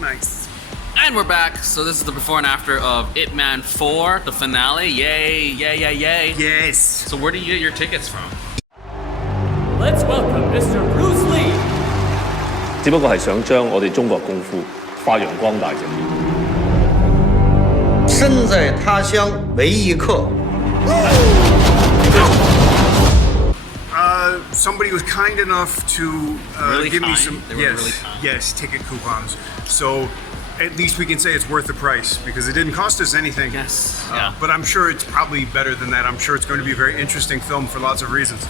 Nice. And we're back. So this is the before and after of Ip Man 4, the finale. Yay, yay, yay, yay. Yes. So where do you get your tickets from? Let's welcome Mr. Bruce Lee. 只不過係想將我哋中國功夫發揚光大啫。身在他鄉為異客。Somebody was kind enough to Really give me kind? some They were really kind. yes ticket coupons. So at least we can say it's worth the price because it didn't cost us anything. Yes. Yeah. But I'm sure it's probably better than that. I'm sure it's going to be a very interesting film for lots of reasons.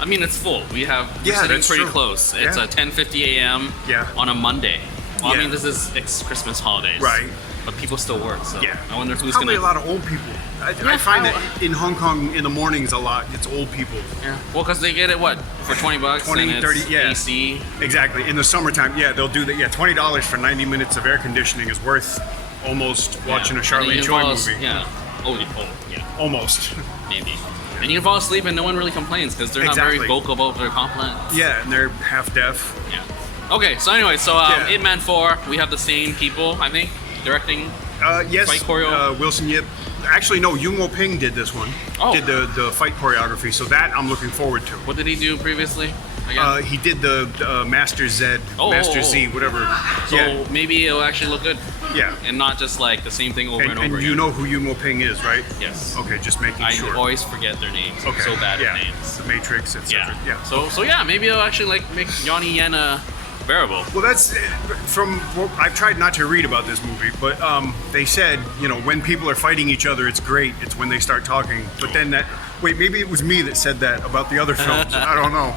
I mean, it's full. We're Yeah, sitting that's pretty true. close. It's Yeah. 10:50 a.m. Yeah. on a Monday. Well, I Yeah. mean, this is Christmas holidays. Right. But people still work, so Yeah. I wonder who's Probably gonna. a lot of old people. I find that in Hong Kong in the mornings a lot. It's old people. Yeah. Well, because they get it what for $20 20, and it's 30, yeah. AC. Exactly. In the summertime, yeah, they'll do that. Yeah, $20 for 90 minutes of air conditioning is worth almost watching a And then Charlene you Choi fall movie. Yeah. Oh, yeah. Almost. Maybe. And you can fall asleep and no one really complains because they're not very Exactly. vocal about their complaints. Yeah, and they're half deaf. Yeah. Okay, so anyway, Yeah. Ip Man 4, we have the same people, I think, directing. Yes, Fight choreo? Wilson Yip. Actually, no, Ngo Ping did this one. Oh. Did the fight choreography, so that I'm looking forward to. What did he do previously? Again? He did the Master Z, Master Z, whatever. So yeah, maybe it'll actually look good yeah. and not just like the same thing over and, over And again. you know who Ngo Ping is, right? Yes. Okay, just making I sure. always forget their names. I'm Okay. so bad yeah. at names. The Matrix, etc. Yeah. So yeah, maybe it'll actually like make Donnie Yen bearable. Well, that's from. Well, I've tried not to read about this movie, but they said, when people are fighting each other, it's great. It's when they start talking. But then wait, maybe it was me that said that about the other films. I don't know.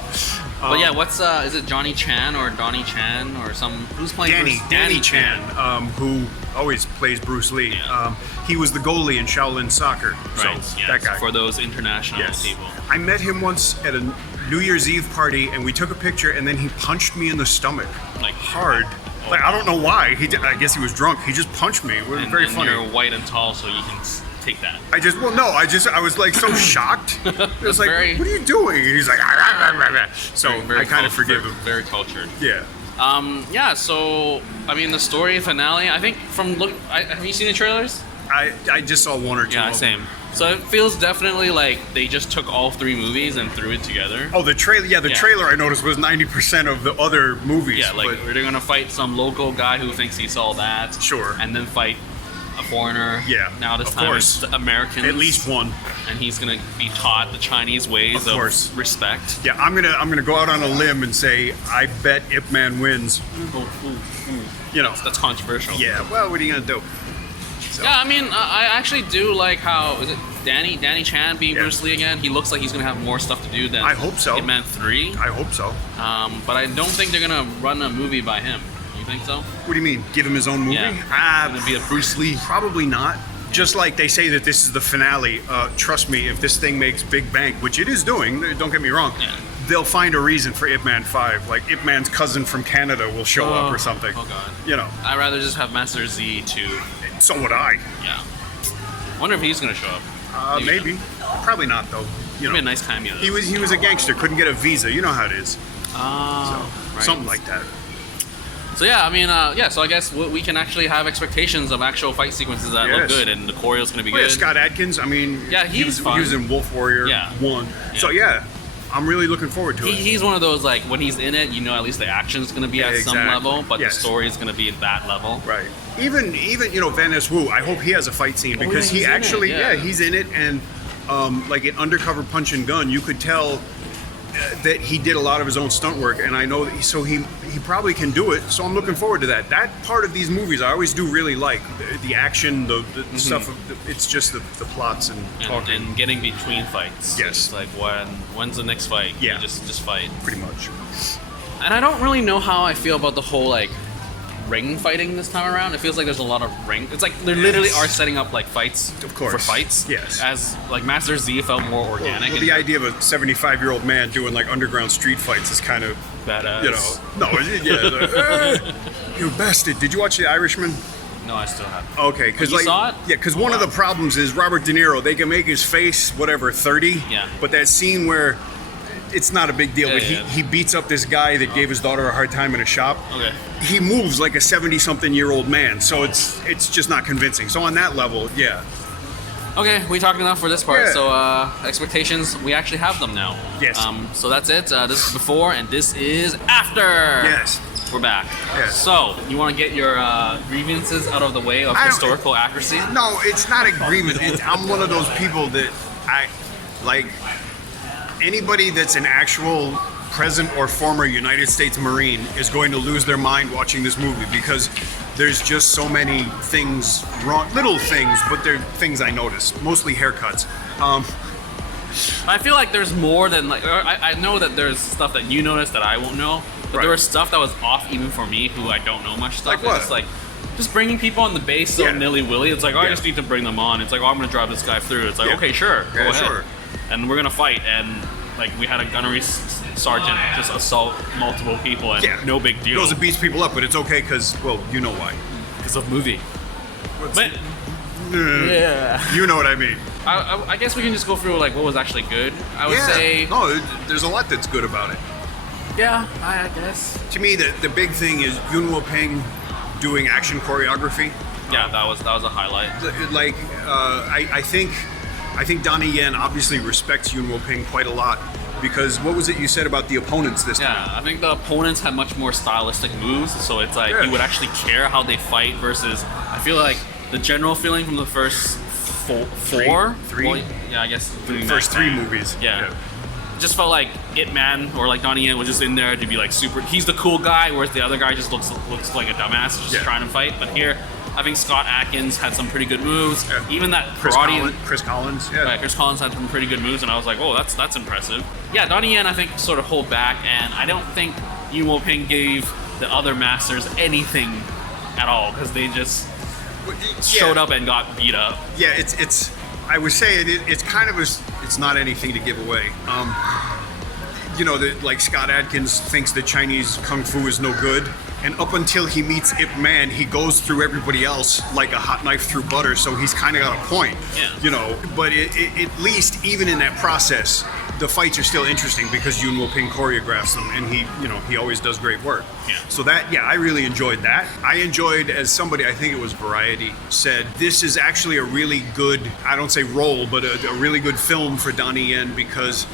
But yeah, what's is it Johnny Chan or Donnie Chan or who's playing Danny Bruce? Danny Chan, who always plays Bruce Lee. Yeah. He was the goalie in Shaolin Soccer. Right. So Yeah. that guy. For those international Yes. people. I met him once at a New Year's Eve party, and we took a picture, and then he punched me in the stomach, Like hard. Like I don't know why. I guess he was drunk. He just punched me. It was And, very and funny. you're white and tall, so you can take that. I was like so shocked. It was like, very- what are you doing? And he's like, "Ah, rah, rah, rah." So Very I kind of forgive him. Very cultured. Yeah. Yeah. So I mean, the story finale. I think have you seen the trailers? I just saw one or two. Yeah, of them. same. So it feels definitely like they just took all three movies and threw it together. Oh, the trailer. Yeah, the Yeah. trailer I noticed was 90% of the other movies. Yeah, like but they're gonna fight some local guy who thinks he saw that. Sure. And then fight a foreigner. Yeah, Now this of time course. it's Americans. at least one. And he's gonna be taught the Chinese ways Of course. respect. Yeah, I'm gonna go out on a limb and say I bet Ip Man wins. That's controversial. Yeah. Well, what are you gonna do? So, Yeah, I mean, I actually do like how is it Danny Chan being Yeah. Bruce Lee again? He looks like he's gonna have more stuff to do than I hope so. Ip Man 3. I hope so. But I don't think they're gonna run a movie by him. You think so? What do you mean? Give him his own movie? Yeah. Gonna be a Bruce Lee. Probably not. Just like they say that this is the finale. Trust me, if this thing makes big bank, which it is doing, don't get me wrong, Yeah. they'll find a reason for Ip Man 5. Like Ip Man's cousin from Canada will show up or something. Oh god. You know, I'd rather just have Master Z too. so would I. Yeah. Wonder if he's gonna show up. Maybe. Probably not though. You It'd be a know, nice cameo. he was a gangster, couldn't get a visa. You know how it is. right. Something like that. So yeah, I mean, so I guess we can actually have expectations of actual fight sequences that look Yes. good, and the choreo's gonna be Oh, yeah, good. Scott Adkins. I mean, Yeah, he he's was fun. in Wolf Warrior Yeah. 1. Yeah. So yeah, I'm really looking forward to it. He's one of those like when he's in it, at least the action's gonna be Yeah, at some exactly. level, but Yes. the story is gonna be at that level. Right. Even Vanness Wu. I hope he has a fight scene because yeah, he's he in it, actually, yeah. he's in it, and like in Undercover Punch and Gun, you could tell that he did a lot of his own stunt work, and I know that so he probably can do it. So I'm looking forward to that. That part of these movies I always do really like the action, the stuff. It's just the plots and talking. And getting between fights. Yes. It's like when's the next fight? Yeah. You just fight. Pretty much. And I don't really know how I feel about the whole like ring fighting this time around. It feels like there's a lot of ring. It's like they literally are setting up like fights Of course. for fighs. Yes. As like Master Z felt more organic. Well, the idea of a 75-year-old man doing like underground street fights is kind of badass. You bastard. Did you watch The Irishman? No, I still haven't. Okay, because You saw it? Yeah, because one of the problems is Robert De Niro. They can make his face whatever 30. Yeah. But that scene where it's not a big deal. Yeah, but yeah. he beats up this guy that gave his daughter a hard time in a shop. Okay. He moves like a 70-something-year-old man, so it's just not convincing. So on that level, yeah. Okay, we talked enough for this part. Yeah. So expectations, we actually have them now. Yes. So that's it. This is before, and this is after. Yes. We're back. Yes. So you want to get your grievances out of the way of I don't- historical accuracy? No, it's not a grievance. I'm one of those people that I like. Anybody that's an actual present or former United States Marine is going to lose their mind watching this movie because there's just so many things wrong. Little things, but they're things I notice. Mostly haircuts. I feel like there's more than like. I know that there's stuff that you noticed that I won't know, but Right. there was stuff that was off even for me who I don't know much stuff. Like what? It's like just bringing people on the base so Yeah. nilly-willy. It's like, oh, I Yeah. just need to bring them on. It's like, oh, I'm gonna drive this guy through. It's like, Yeah. okay, sure, go Yeah, ahead. sure. And we're gonna fight, and like we had a gunnery sergeant just assault multiple people, and Yeah. no big He deal goes and beats people up, but it's okay because, well, you know why. because of movie. But Yeah. You know what I mean. I guess we can just go through like what was actually good. I would Yeah. say, No, there's a lot that's good about it. yeah, I guess. To me, the big thing is Yun Peng doing action choreography. Yeah, that was a highlight. Like, I think Donnie Yen obviously respects Yun Peng quite a lot because what was it you said about the opponents this time? Yeah, I think the opponents had much more stylistic moves, so it's like Yeah. you would actually care how they fight versus. I feel like the general feeling from the first four, Three? Well, yeah, I guess The first three movies. Yeah. Just felt like Ip Man or like Donnie Yen was just in there to be like super. He's the cool guy, whereas the other guy just looks like a dumbass just Yeah. trying to fight. But here, I think Scott Adkins had some pretty good moves. Yeah. Even that Chris karate. Collins. Yeah. Right, Chris Collins had some pretty good moves, and I was like, oh, that's impressive. Yeah, Donnie Yen, I think, sort of hold back, and I don't think Yun Peng gave the other masters anything at all, because they just showed up and got beat up. Yeah, it's. I would say it's kind of it's not anything to give away. You know that like Scott Adkins thinks that Chinese kung fu is no good, and up until he meets Ip Man, he goes through everybody else like a hot knife through butter. So he's kind of got a point. Yeah. You know, but at least even in that process, the fights are still interesting because Yun Peng choreographs them, and he always does great work. Yeah. So I really enjoyed that. I enjoyed, as somebody, I think it was Variety, said, this is actually a really good, I don't say role, but a really good film for Donnie Yen because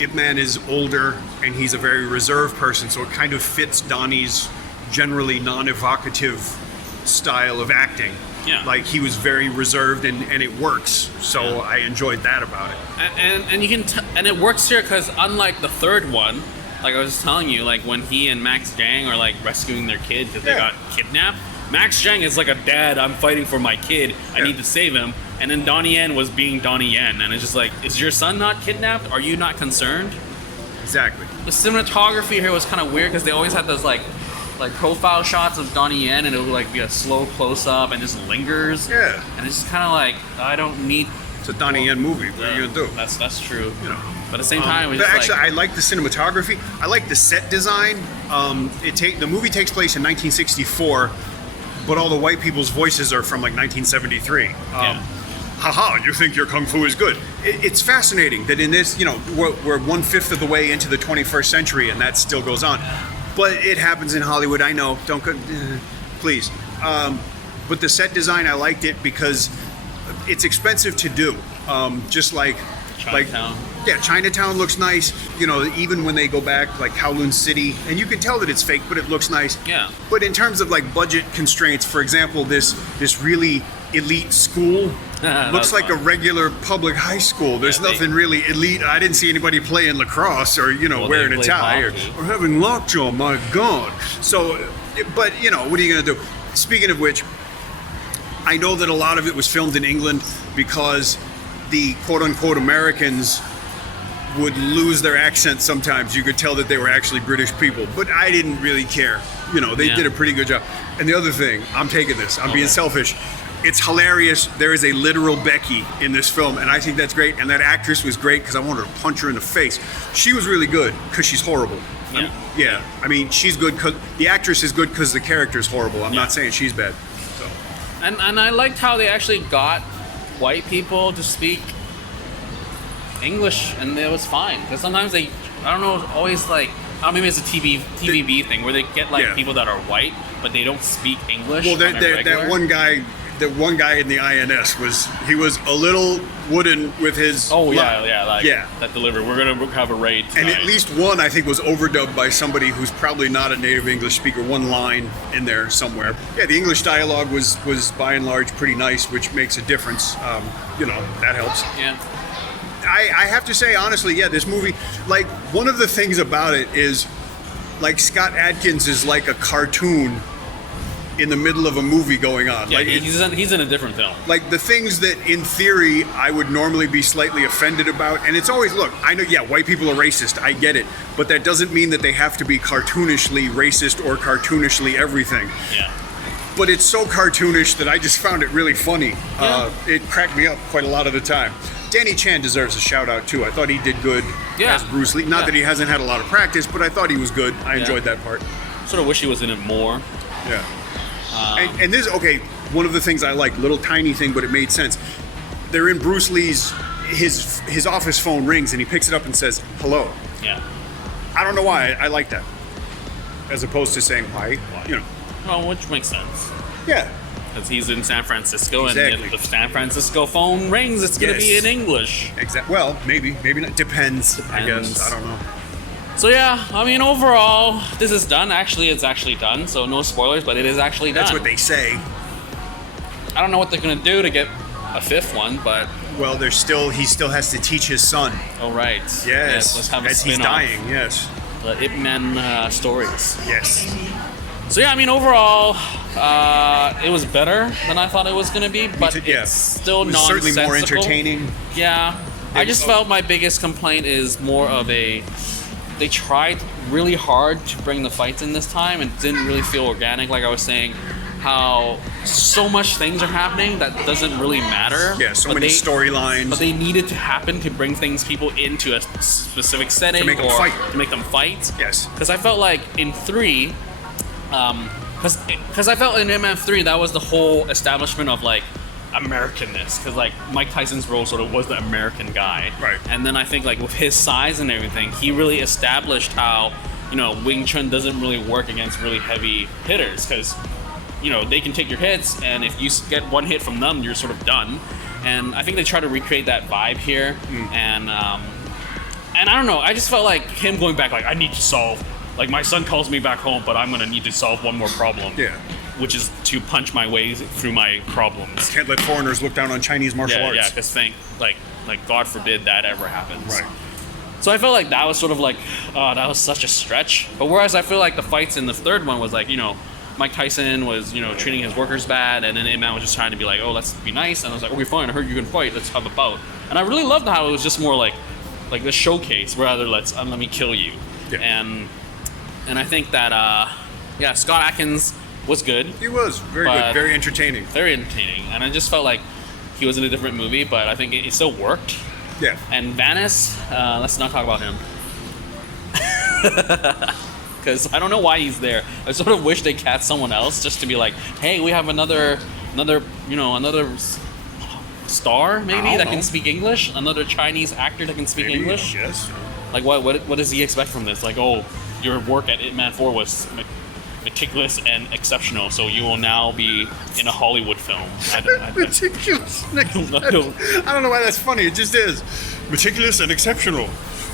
Ip Man is older and he's a very reserved person, so it kind of fits Donnie's generally non-evocative style of acting. Yeah. Like he was very reserved and it works. So I enjoyed that about it. And you can and it works here because unlike the third one, like I was just telling you, like when he and Max Zhang are like rescuing their kid because they Yeah. got kidnapped, Max Zhang is like a dad. I'm fighting for my kid. I Yeah. need to save him. And then Donnie Yen was being Donnie Yen, and it's just like, is your son not kidnapped? Are you not concerned? Exactly. The cinematography here was kind of weird because they always had those like profile shots of Donnie Yen, and it would like be a slow close up and just lingers. Yeah. And it's just kind of like I don't need. It's a Donnie Yen movie. What are you gonna do? That's true. You know. But at the same time, it was But just actually, like, I like the cinematography. I like the set design. The movie takes place in 1964, but all the white people's voices are from like 1973. Yeah. Haha, you think your kung fu is good. It's fascinating that in this, we're 1/5 of the way into the 21st century and that still goes on. But it happens in Hollywood, I know. Don't go, please. But the set design, I liked it because it's expensive to do. Just like Chinatown. Yeah, Chinatown looks nice. Even when they go back, like Kowloon City, and you can tell that it's fake, but it looks nice. Yeah. But in terms of like budget constraints, for example, this really elite school looks That's like a fun. regular public high school. There's Yeah, they- nothing really elite. I didn't see anybody playing lacrosse or Well, wearing they a play tie hockey. or having lockjaw. My God. So, but what are you gonna do? Speaking of which, I know that a lot of it was filmed in England because the quote-unquote Americans would lose their accent sometimes. You could tell that they were actually British people, but I didn't really care. They Yeah. did a pretty good job. And the other thing, I'm taking this, I'm being selfish. It's hilarious. There is a literal Becky in this film, and I think that's great. And that actress was great because I wanted to punch her in the face. She was really good because she's horrible. Yeah. Yeah, I mean, she's good because the actress is good because the character is horrible. I'm not saying she's bad. So. And I liked how they actually got white people to speak English, and it was fine because sometimes they I don't know, always like, I don't know, maybe it's a TVB thing where they get like Yeah. people that are white, but they don't speak English. Well, on a regular. that one guy in the INS he was a little wooden with his. Oh line. yeah, that delivered. We're gonna have a raid tonight. And at least one, I think, was overdubbed by somebody who's probably not a native English speaker. One line in there somewhere. Yeah, the English dialogue was by and large pretty nice, which makes a difference. That helps. Yeah. I have to say, honestly, yeah, this movie, like, one of the things about it is, like, Scott Adkins is like a cartoon in the middle of a movie going on. Yeah, Like, he's in a different film. like the things that in theory I would normally be slightly offended about, and it's always, look, I know, yeah, white people are racist, I get it, but that doesn't mean that they have to be cartoonishly racist or cartoonishly everything. Yeah. But it's so cartoonish that I just found it really funny. Yeah. It cracked me up quite a lot of the time. Danny Chan deserves a shout out too. I thought he did good as Bruce Lee. Not that he hasn't had a lot of practice, but I thought he was good. I enjoyed that part. Sort of wish he was in it more. Yeah. And this, okay, one of the things I like, little tiny thing, but it made sense. They're in Bruce Lee's, his office phone rings and he picks it up and says, hello. Yeah. I don't know why, I like that. As opposed to saying hi, Well, which makes sense. Yeah. Because he's in San Francisco, Exactly. and if the San Francisco phone rings, it's going to be Yes. in English. Exactly. Well, maybe not. Depends, I guess. I don't know. So yeah, I mean, overall, this is done. Actually, it's actually done. So no spoilers, but it is actually done. That's what they say. I don't know what they're going to do to get a fifth one, but Well, he still has to teach his son. oh right. Yes. Let's have a as he's spin-off. dying. Yes. The Ip Man stories. Yes. So yeah, I mean, overall, it was better than I thought it was going to be, but Yeah. it's still It was nonsensical. certainly more entertaining. Yeah. I just felt my biggest complaint is more of they tried really hard to bring the fights in this time and didn't really feel organic. Like I was saying, how so much things are happening that doesn't really matter. Yeah, so but many they- storylines. But they needed to happen to bring people into a specific setting To make them or fight. to make them fight. Yes. Because I felt like in 3, because I felt in MF3 that was the whole establishment of like Americanness, because like Mike Tyson's role sort of was the American guy, Right. And then I think like with his size and everything, he really established how Wing Chun doesn't really work against really heavy hitters, because they can take your hits, and if you get one hit from them, you're sort of done. And I think they try to recreate that vibe here, and I don't know, I just felt like him going back, like, I need to solve, like, my son calls me back home, but I'm gonna need to solve one more problem. Yeah. Which is to punch my way through my problems. Can't let foreigners look down on Chinese martial arts. Yeah, because like God forbid that ever happens. Right. So I felt like that was sort of like, oh, that was such a stretch. But whereas I feel like the fights in the third one was like, Mike Tyson was, treating his workers bad, and then Ip Man was just trying to be like, oh, let's be nice. And I was like, okay, fine, I heard you can fight, let's have a bout. And I really loved how it was just more like the showcase, rather let me kill you. Yeah. And I think that, Scott Adkins was good. He was very But- good, very entertaining. Very entertaining. And I just felt like he was in a different movie, but I think it still worked. Yeah. And Vanness, let's not talk about him. Because I don't know why he's there. I sort of wish they cast someone else just to be like, hey, we have another star maybe I don't that know. can speak English, another Chinese actor that can speak Maybe, English. Yes. Like what does he expect from this? Like, oh, your work at Ip Man 4 was meticulous and exceptional, so you will now be in a Hollywood film. Meticulous. I don't- I don't know why that's funny. It just is. Meticulous and exceptional.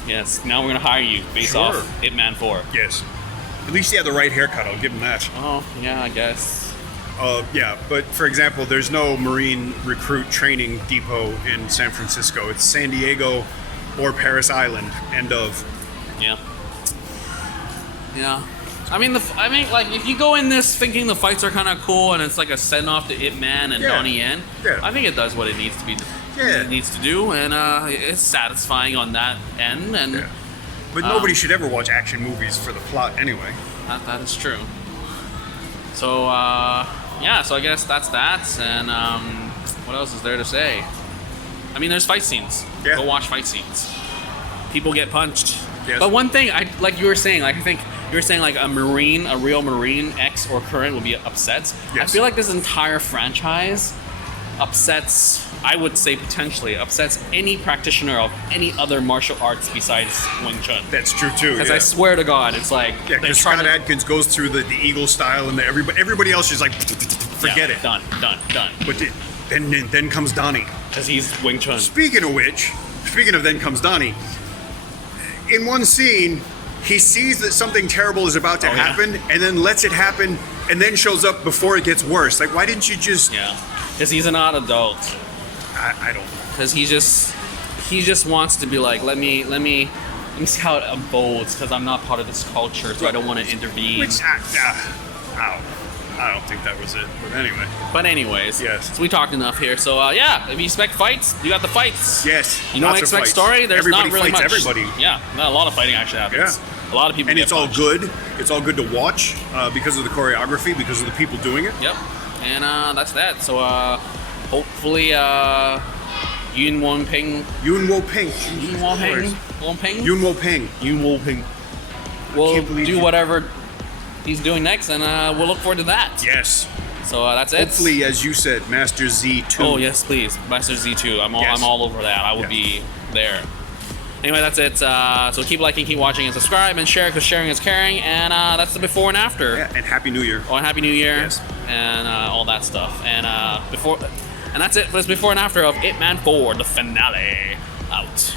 Yes, now we're gonna hire you based Sure. off Ip Man 4. Yes. At least he had the right haircut. I'll give him that. Oh, yeah, I guess. Yeah, but for example, there's no Marine recruit training depot in San Francisco. It's San Diego or Paris Island. End of. Yeah. Yeah. I mean, like, if you go in this thinking the fights are kind of cool and it's like a send off to Ip Man and Yeah. Donnie Yen, Yeah. I think it does what it needs to be. Yeah. It needs to do, and it's satisfying on that end, and Yeah. But nobody should ever watch action movies for the plot anyway. that is true. So, so I guess that's that, and what else is there to say? I mean, there's fight scenes. Yeah. Go watch fight scenes. People get punched. Yes. But one thing, like you were saying, like I think you were saying, like a real Marine, ex or current, would be upset. I Yes. feel like this entire franchise upsets I would say potentially upsets any practitioner of any other martial arts besides Wing Chun. That's true too. Because yeah. I swear to God, it's like Yeah, they're because trying Scott to. Adkins goes through the eagle style, and everybody else is like, forget Yeah, it. Done. But then comes Donnie. Because he's Wing Chun. Speaking of then comes Donnie, in one scene, he sees that something terrible is about to yeah. happen, and then lets it happen, and then shows up before it gets worse. Like, why didn't you just... Yeah. Because he's an odd adult. I don't... Because he just wants to be like, let me see how it unfolds, because I'm not part of this culture, so I don't want to intervene. Which, I don't think that was it, but anyway. But anyways, Yes. so we talked enough here. So yeah, if you expect fights, you got the fights. Yes, You don't lots of expect fights. story. There's Everybody not really fights much. everybody. Yeah, a lot of fighting actually happens. Yeah. A lot of people. And get it's all punched. good. It's all good to watch because of the choreography, because of the people doing it. Yep. And that's that. So hopefully Yun Won Ping. Yun Wo Ping. Yun Won Ping. Won Ping. Yun Wo Ping. Yun Won Ping. We'll can't believe do you- whatever he's doing next, and we'll look forward to that. Yes. So that's it. Hopefully, as you said, Master Z2. Oh yes, please, Master Z2. Yes. I'm all over that. I will Yes. be there. Anyway, that's it. So keep liking, keep watching, and subscribe, and share, because sharing is caring. And that's the before and after. Yeah, and Happy New Year. Oh, and Happy New Year. Yes. And all that stuff. And and that's it for this before and after of Ip Man 4, the finale. Out.